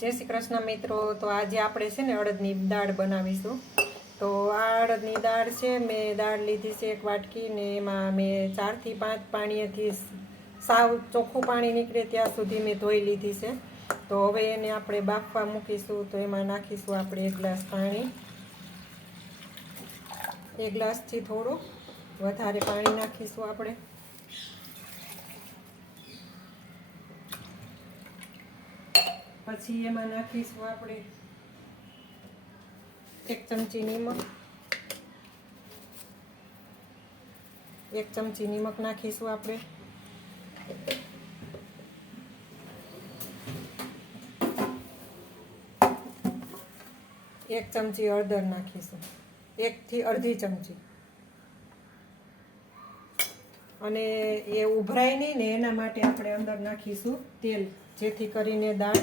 જય શ્રી કૃષ્ણ મિત્રો. તો આજે આપણે છે ને અડદની દાળ બનાવીશું. તો આ અડદની દાળ છે, મેં દાળ લીધી છે એક વાટકી ને એમાં મેં ચારથી પાંચ પાણીએથી સાવ ચોખ્ખું પાણી નીકળે ત્યાં સુધી મેં ધોઈ લીધી છે. તો હવે એને આપણે બાફવા મૂકીશું. તો એમાં નાખીશું આપણે એક ગ્લાસ પાણી. એક ગ્લાસથી થોડું. વધારે પાણી નાખીશું આપણે. પછી એમાં નાખીશું આપણે એક ચમચી નિમક. એક ચમચી નિમક નાખીશું આપણે. એક ચમચી હળદર નાખીશું. એકથી અડધી ચમચી. અને એ ઉભરાય નહીં ને એના માટે આપણે અંદર નાખીશું તેલ, જેથી કરીને દાળ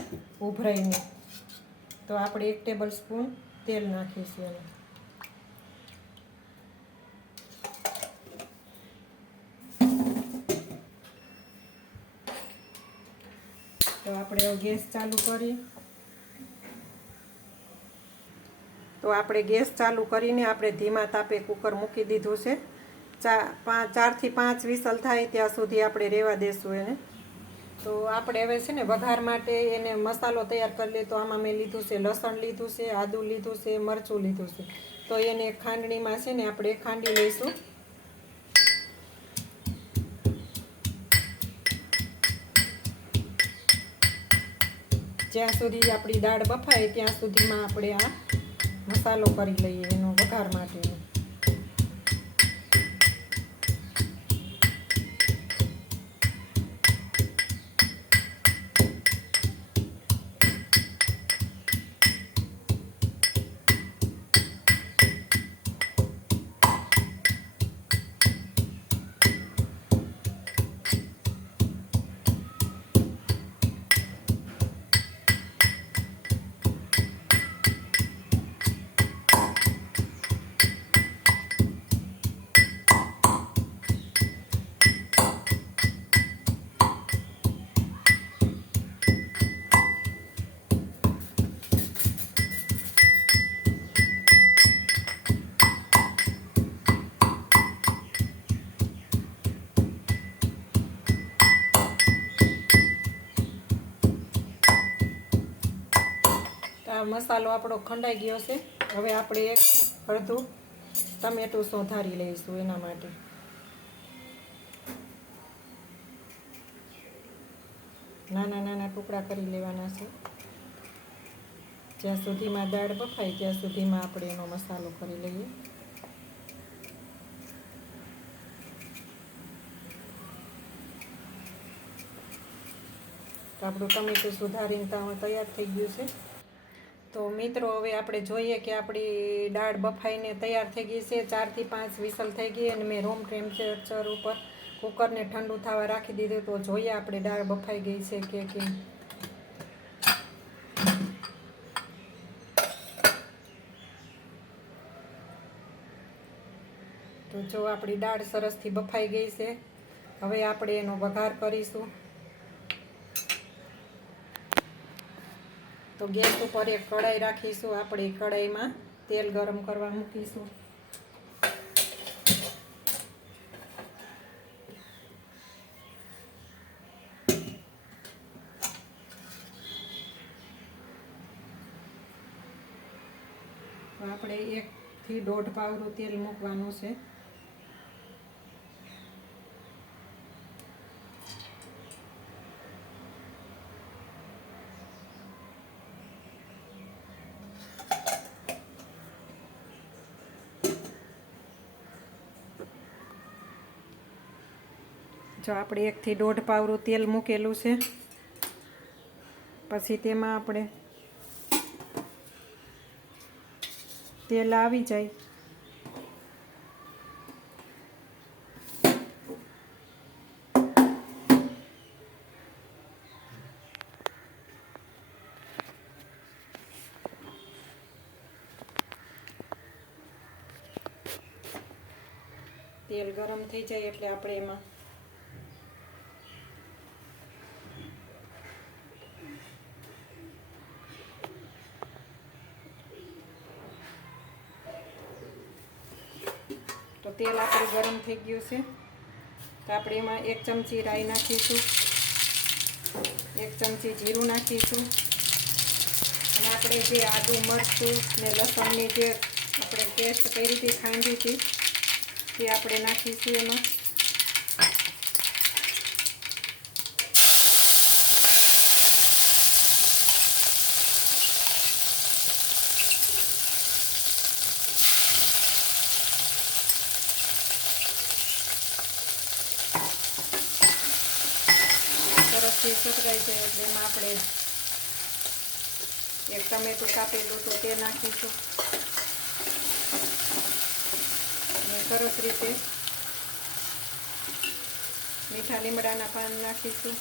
ઉભરાય નહીં. તો આપણે એક ટેબલ સ્પૂન તેલ નાખીશું એમાં તો આપણે ગેસ ચાલુ કરી. તો આપણે ગેસ ચાલુ કરીને આપણે ધીમા તાપે કુકર મૂકી દીધું છે. ચા પાંચ ચારથી પાંચ વિસલ થાય ત્યાં સુધી આપણે રહેવા દેશું એને. તો આપણે હવે છે ને વઘાર માટે એને મસાલો તૈયાર કરી લઈએ તો આમાં મેં લીધું છે લસણ લીધું છે, આદું લીધું છે, મરચું લીધું છે. તો એને ખાંડણીમાં છે ને આપણે ખાંડી લઈશું. જ્યાં સુધી આપણી દાળ બફાય ત્યાં સુધીમાં આપણે આ મસાલો કરી લઈએ એનો વઘાર માટેનો. મસાલો આપણો ખંડાઈ ગયો છે. હવે આપણે એક અડધું ટમેટું સોધારી લઈશું એના માટે. નાના નાના ટુકડા કરી લેવાના છે. જ્યાં સુધીમાં દાળ બફાય ત્યાં સુધીમાં આપણે એનો મસાલો કરી લઈએ. આપણું ટમેટું સુધારીને તૈયાર થઈ ગયું છે. તો મિત્રો, હવે આપણે જોઈએ કે આપણી દાળ બફાઈને તૈયાર થઈ ગઈ છે. ચારથી પાંચ વિસલ થઈ ગઈ અને મેં રૂમ ટેમ્પરેચર ઉપર કુકરને ઠંડુ થવા રાખી દીધું. તો જોઈએ આપણે દાળ બફાઈ ગઈ છે કે કેમ. તો જો આપણી દાળ સરસથી બફાઈ ગઈ છે. હવે આપણે એનો વઘાર કરીશું. તો ગેસ ઉપર એક કઢાઈ રાખીશું, આપણે કઢાઈમાં તેલ ગરમ કરવા મૂકીશું. આપણે એકથી દોઢ પાવરું તેલ મૂકવાનું છે. જો આપણે એકથી દોઢ પાવરું તેલ મૂકેલું છે. પછી તેમાં આપણે તેલ આવી જાય. તેલ ગરમ થઈ જાય એટલે આપણે એમાં તો તેલ આપણે ગરમ થઈ ગયું છે. તો આપણે એમાં એક ચમચી રાઈ નાખીશું. એક ચમચી જીરું નાખીશું. અને આપણે જે આદું, મરચું ને લસણની જે આપણે પેસ્ટ કરી હતી ખાંડી હતી, તે આપણે નાખીશું એમાં. સરસથી જાય એટલે એમાં આપણે એક ટમેટું કાપેલું તો તે નાખીશું. સરસ રીતે મીઠા લીમડાના પાન નાખીશું.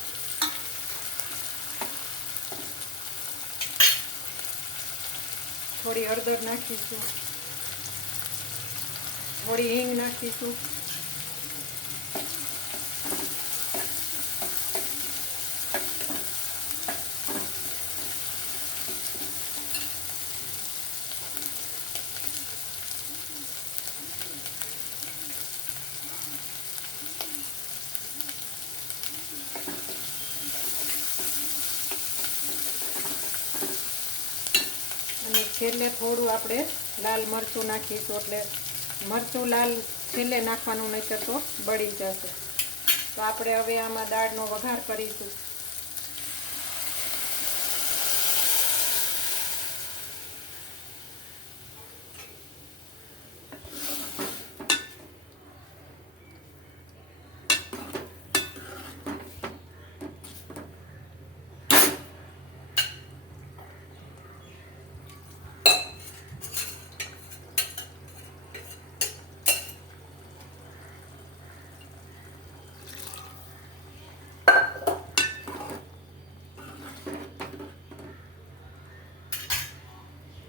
થોડી હળદર નાખીશું. થોડી હિંગ નાખીશું અને છેલ્લે થોડું આપણે લાલ મરચું નાખીશું એટલે મરચું લાલ છેલ્લે નાખવાનું નહીં તો બળી જશે. તો આપણે હવે આમાં દાળનો વઘાર કરીશું.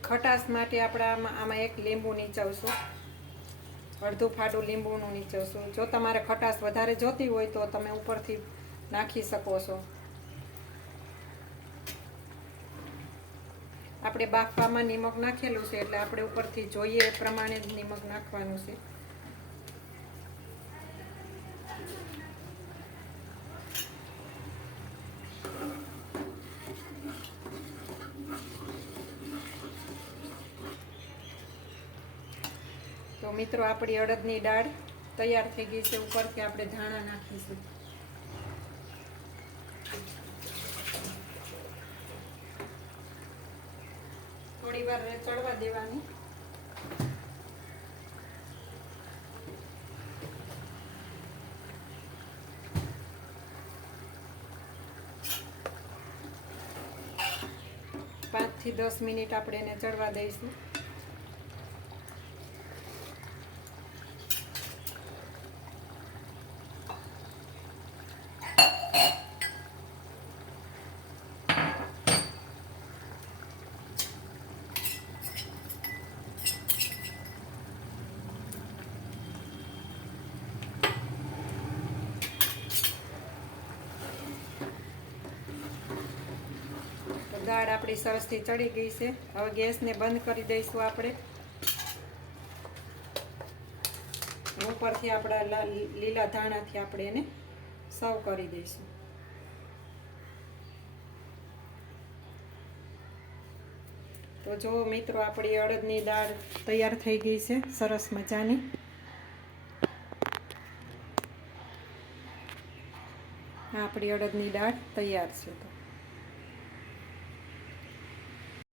ખટાશ માટે આપણે આમાં આમાં એક લીંબુ નીચવશું. અડધું ફાડું લીંબુનું નીચવશું. જો તમારે ખટાશ વધારે જોતી હોય તો તમે ઉપરથી નાખી શકો છો. આપણે બાફવામાં નિમક નાખેલું છે એટલે આપણે ઉપરથી જોઈએ એ પ્રમાણે જ નિમક નાખવાનું છે. તો મિત્રો, આપણી અડદની દાળ તૈયાર થઈ ગઈ છે ઉપરથી આપણે ધાણા નાખીશું. થોડી વાર ચડવા દેવાની. પાંચથી દસ મિનિટ આપણે એને ચડવા દઈશું. દાળ આપણી સરસથી ચડી ગઈ છે. હવે ગેસને બંધ કરી દઈશું આપણે. ઉપરથી આપણા લીલા ધાણાથી આપણે એને સર્વ કરી દઈશું. તો જો મિત્રો, આપણી અડદની દાળ તૈયાર થઈ ગઈ છે સરસ મજાની. આપણી અડદની દાળ તૈયાર છે તો.